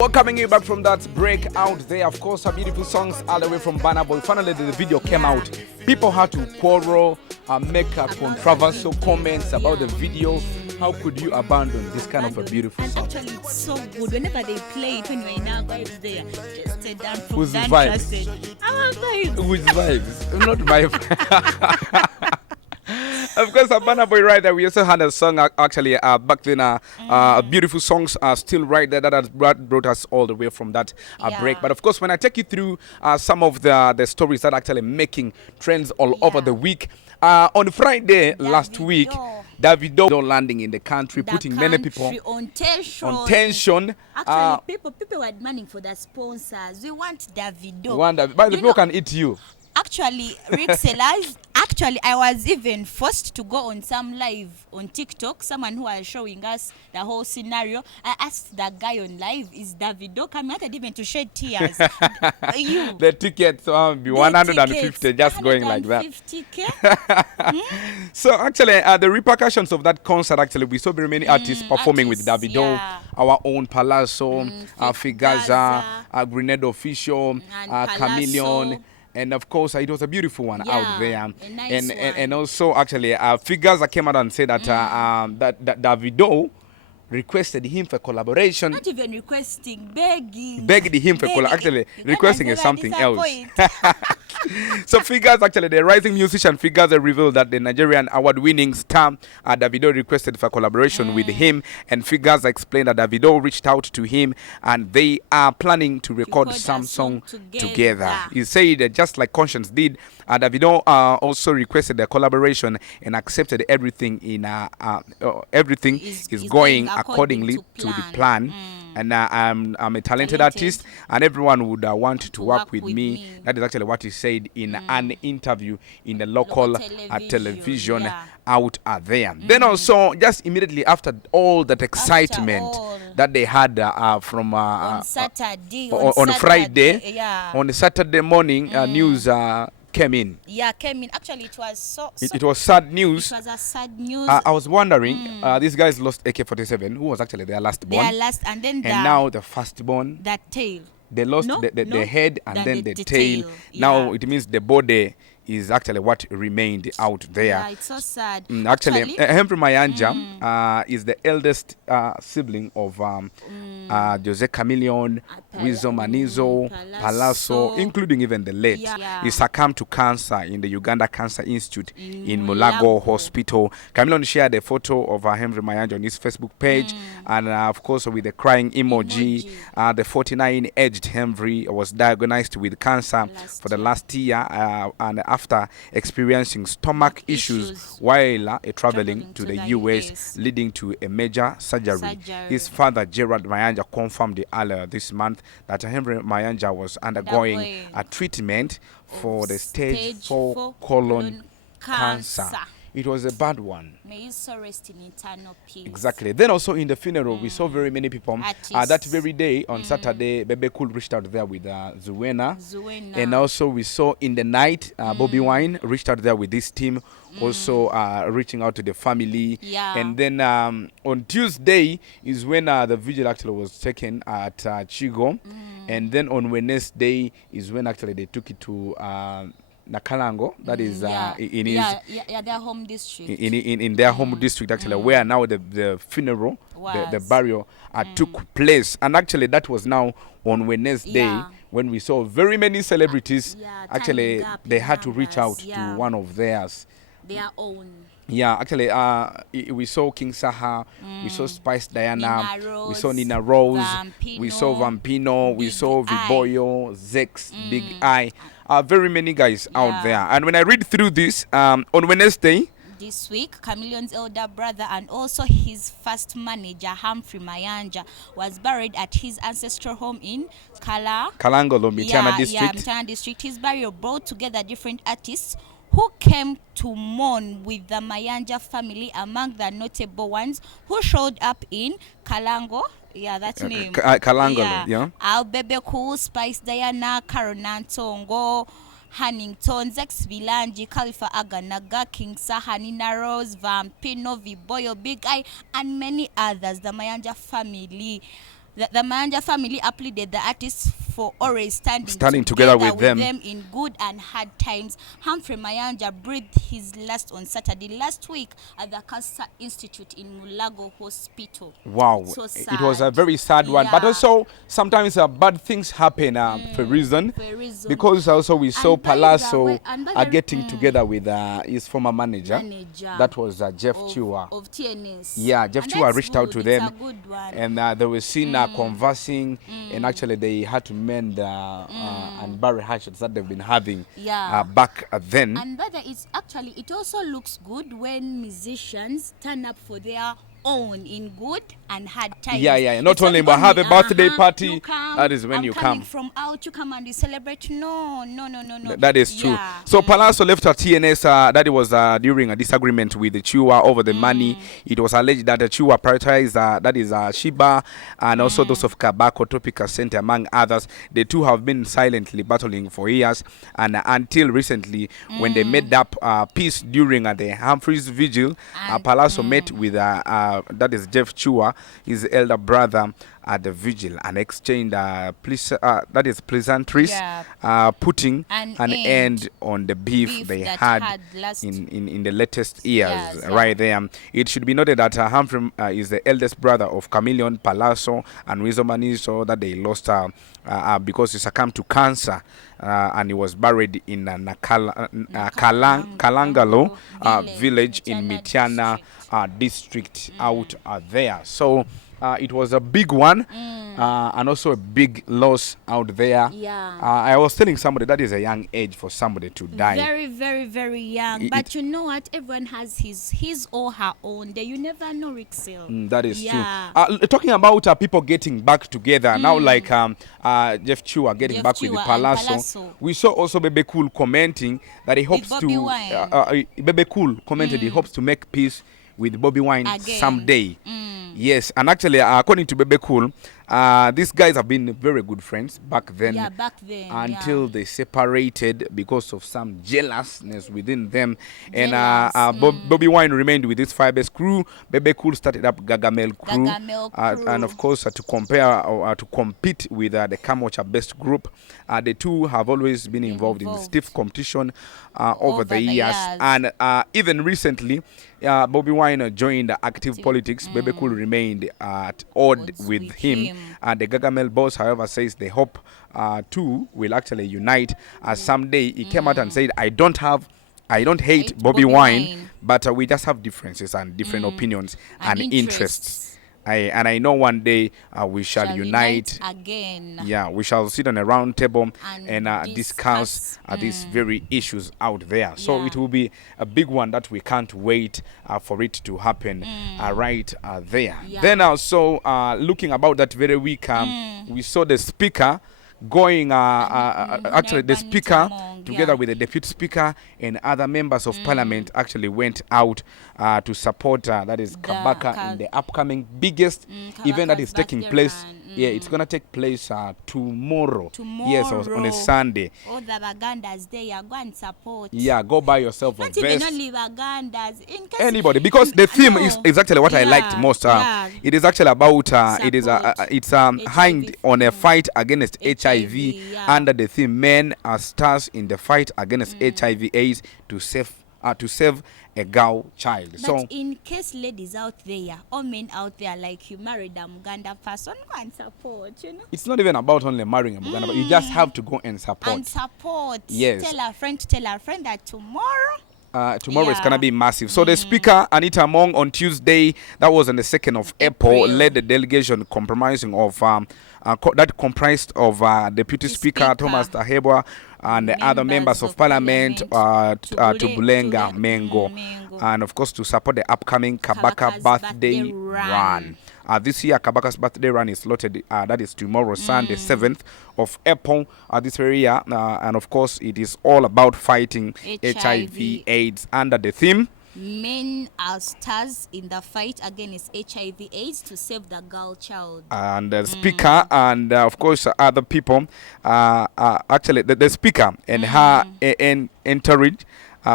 Welcoming you back from that break out there. Of course, some beautiful songs all the way from Burna Boy. Finally, the video came out. People had to quarrel, make controversial comments about the video. How could you abandon this kind of a beautiful song? Actually, it's so good. Whenever they play it, when you're in our vibes there, just stay down from Whose that vibes? trusted. Our vibes. Which vibes? Not my. Of course, Burna Boy right there. We also had a song actually back then. Beautiful songs are still right there. That has brought us all the way from that break. But of course, when I take you through some of the stories that are actually making trends all over the week. On Friday last week, Davido landing in the country, putting many people on tension. Actually, people were demanding for the sponsors. We want Davido. But the people can eat you. Actually, Rickxel, I was even forced to go on some live on TikTok. Someone who was showing us the whole scenario. I asked that guy on live, is Davido coming? I had even to shed tears. The tickets be 150, just going like that. So actually, the repercussions of that concert, actually, we saw very many artists performing with Davido. Our own Palazzo, Figaza, Grenade Official, Chameleon. And of course, it was a beautiful one out there. And also, actually, Figures came out and said that that Davido requested him for collaboration. Not even requesting, begging. Begged him for collaboration. Actually, requesting is something else. So Figures, actually, the rising musician Figures revealed that the Nigerian award-winning star Davido requested for collaboration with him. And Figures explained that Davido reached out to him and they are planning to record some song together. He said, just like Conscience did, Davido also requested a collaboration and accepted everything everything is going accordingly to the plan. And I'm a talented artist, and everyone would want to work with me. That is actually what he said in an interview in the local television out there. Then also, just immediately after all that excitement that they had from on Friday, on Saturday morning, news came in. Came in. Actually, it was it was sad news. It was a sad news. I was wondering, these guys lost AK-47, who was actually their last born. And now the firstborn. That tail. They lost the head and then the tail. Now it means the body is actually what remained out there. Yeah, it's so sad. Actually, Henry Mayanja is the eldest sibling of Jose Chameleon, Wizo Manizo, Palazzo, including even the late. He succumbed to cancer in the Uganda Cancer Institute in Mulago Hospital. Chameleon shared a photo of Henry Mayanja on his Facebook page, and of course with the crying emoji. The 49-aged Henry was diagnosed with cancer for the last year, and after experiencing stomach issues while traveling to the US, leading to a major surgery. His father, Gerard Mayanja, confirmed earlier this month that Henry Mayanja was undergoing a treatment for the stage 4 colon cancer. It was a bad one. May his soul rest in eternal peace. Exactly. Then also in the funeral, we saw very many people. That very day, on Saturday, Bebe Cool reached out there with Zuena. And also we saw in the night, Bobby Wine reached out there with this team, also reaching out to the family. And then on Tuesday is when the vigil actually was taken at Chigo. And then on Wednesday is when actually they took it to Nakalango, that is in their home district. In their home district, actually, where now the funeral, the burial took place. And actually, that was now on Wednesday when we saw very many celebrities. Actually, they had to reach out to one of theirs. Their own. Yeah, actually, we saw King Saha, we saw Spice Diana, we saw Nina Rose, we saw Vampino, we saw Viboyo, Zex, Big Eye. Very many guys out there. And when I read through this, on Wednesday this week, Chameleon's elder brother and also his first manager, Humphrey Mayanja, was buried at his ancestral home in Kalangolo, Mitana district. Mitana district. His burial brought together different artists who came to mourn with the Mayanja family. Among the notable ones who showed up in Kalango, that's name. Kalango, Albebe Cool, Spice Diana, Karona Tongo, Hannington, Zex Bilanji, Khalifa Aganaga, King Sahanina Rose, Vampino, Viboyo, Big Eye, and many others. The Mayanja family The Mayanja family applauded the artists for always Standing together with them in good and hard times. Humphrey Mayanja breathed his last on Saturday last week at the Cancer Institute in Mulago Hospital. Wow, So it was a sad. very sad one. But Yeah. also, sometimes bad things happen for a reason. For a reason. Because also we saw And by the Palazzo way- and by the- getting together with his former manager. That was Jeff of, Chua. of TNS. Yeah, Jeff And Chua that's reached out good. to It's them. a good one. And they were seen conversing, and actually they had to mend and bury hatchets that they've been having Yeah. back then. And whether it also looks good when musicians turn up for their own in good and hard times. Yeah. Not It's only but have a birthday party. you come, That is when I'm you coming come. from out, you come and you celebrate. No. That is true. Yeah. So Palazzo left at TNS. That it was during a disagreement with the Chua over the money. It was alleged that the Chua prioritized that is Shiba and also those of Kabako Tropical Center, among others. The two have been silently battling for years, and until recently, when they made up peace during the Humphreys vigil, Palazzo met with that is Jeff Chua, his elder brother, at the vigil, and exchanged that is pleasantries, putting an end on the beef they had in the latest years. Right there, it should be noted that Humphrey is the eldest brother of Chameleon, Palazzo, and Rizzo Manizo, that they lost because he succumbed to cancer, and he was buried in Kalangalo village in Mitiana district out there. So it was a big one, and also a big loss out there. I was telling somebody that is a young age for somebody to die. Very, very, very young. But you know what? Everyone has his or her own day. You never know, Rickxel. That is true. Talking about people getting back together now, like Jeff Chua getting back with the Palazzo. We saw also Bebe Cool commenting that he hopes to. Bebe Cool commented he hopes to make peace with Bobby Wine someday. Yes, and actually, according to Bebe Cool, these guys have been very good friends back then. Until they separated because of some jealousness within them. And Bobby Wine remained with his Firebase crew. Bebe Cool started up Gagamel crew. And of course, to compare or to compete with the Kamocha Best group, the two have always been involved in stiff competition over the years. And even recently, Bobby Wine joined active politics. Bebe Cool remained at odds with him. The Gagamel boss, however, says they hope two will actually unite. Someday he came out and said, I don't hate Bobby Wine, but we just have differences and different opinions and interests. I know one day we shall unite again. Yeah, we shall sit on a round table and discuss these very issues out there. So it will be a big one that we can't wait for it to happen right there. Then also looking about that very week, we saw the speaker going actually the speaker together with the deputy speaker and other members of parliament actually went out to support that is Kabaka in the upcoming biggest event that is taking place. It's gonna take place tomorrow. Yes, on a Sunday. All the Bagandas there, go and support. Yeah, go buy yourself a Not vest. even only Bagandas. Anybody, because the theme is exactly what I liked most. It is actually about it's hanged on a fight against HIV under the theme "Men are stars in the fight against HIV/AIDS to save a girl child." But so in case ladies out there or men out there, like you married a Muganda person, go and support, you know. it's not even about only marrying a Muganda, but you just have to go and support. Yes. Tell a friend that tomorrow it's gonna be massive. So the speaker Anita Mong on Tuesday, that was on the 2nd of April, led the delegation comprising of that comprised of Deputy Speaker Thomas Tahebwa and the other members of parliament to Bulenga Mengo, and of course to support the upcoming Kabaka birthday run. This year Kabaka's birthday run is slotted that is tomorrow, Sunday 7th of April this area, and of course it is all about fighting HIV/AIDS under the theme "Men are stars in the fight against HIV/AIDS to save the girl child." And the speaker and of course other people actually the speaker and her entourage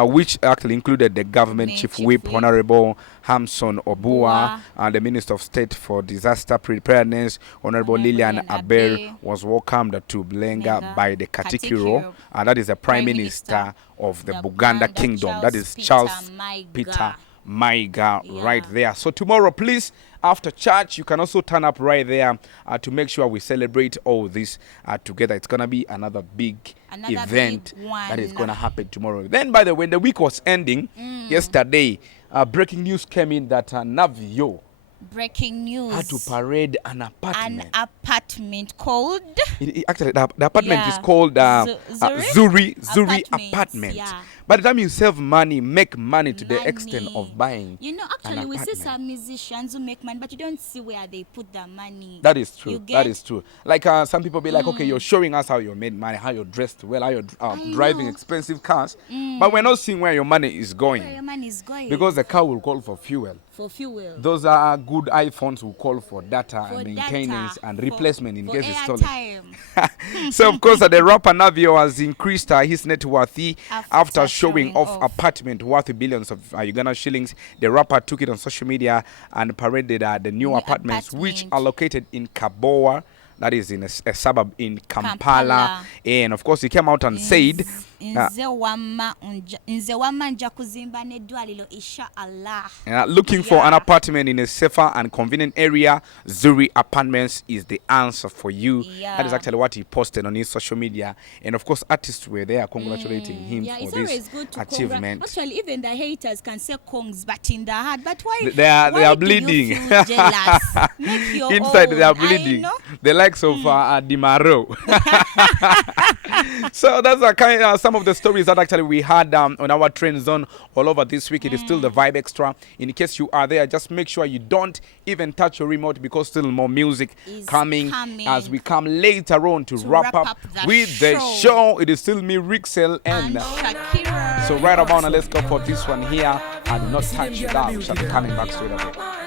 which actually included the government chief whip, Honorable Hamson Obua, and the Minister of State for Disaster Preparedness, Honorable Lilian Aber, was welcomed to Blenga by the Katikiro, and that is the Prime Minister of the Buganda Kingdom. That is Charles Peter Maiga, right there. So tomorrow, please, after church, you can also turn up right there to make sure we celebrate all this together. It's going to be another big event that is going to happen tomorrow. Then, by the way, when the week was ending, yesterday, breaking news came in that Navio breaking news had to parade an apartment. An apartment called? Actually, the apartment is called Zuri Apartments. Yeah. By the time you save money, make money to the extent of buying. You know, actually, we see some musicians who make money, but you don't see where they put their money. That is true. That is true. Like some people be like, okay, you're showing us how you made money, how you're dressed well, how you're driving expensive cars, but we're not seeing where your money is going. Where your money is going. Because the car will call for fuel. For fuel. Those are good iPhones will call for data and maintenance and replacement in case it's stolen. So of course the rapper Navio has increased his net worth after showing off apartment worth billions of Uganda shillings. The rapper took it on social media and paraded the new apartments which are located in Kaboa. That is in a suburb in Kampala. And of course he came out and said looking for an apartment in a safer and convenient area, Zuri Apartments is the answer for you. That is actually what he posted on his social media. And of course artists were there congratulating him for this achievement. Actually, even the haters can say kongs, but in the heart, but why they are bleeding. You feel jealous? Inside they are bleeding. The likes of Dimaro. So that's a kind some of the stories that actually we had on our trend zone all over this week. It is still the Vibe Extra. In case you are there, just make sure you don't even touch your remote because still more music coming as we come later on to wrap up with the show. It is still me, Rickxel, and Shakira. So right about now, let's go for this one here and not touch it up. We shall be coming back straight away.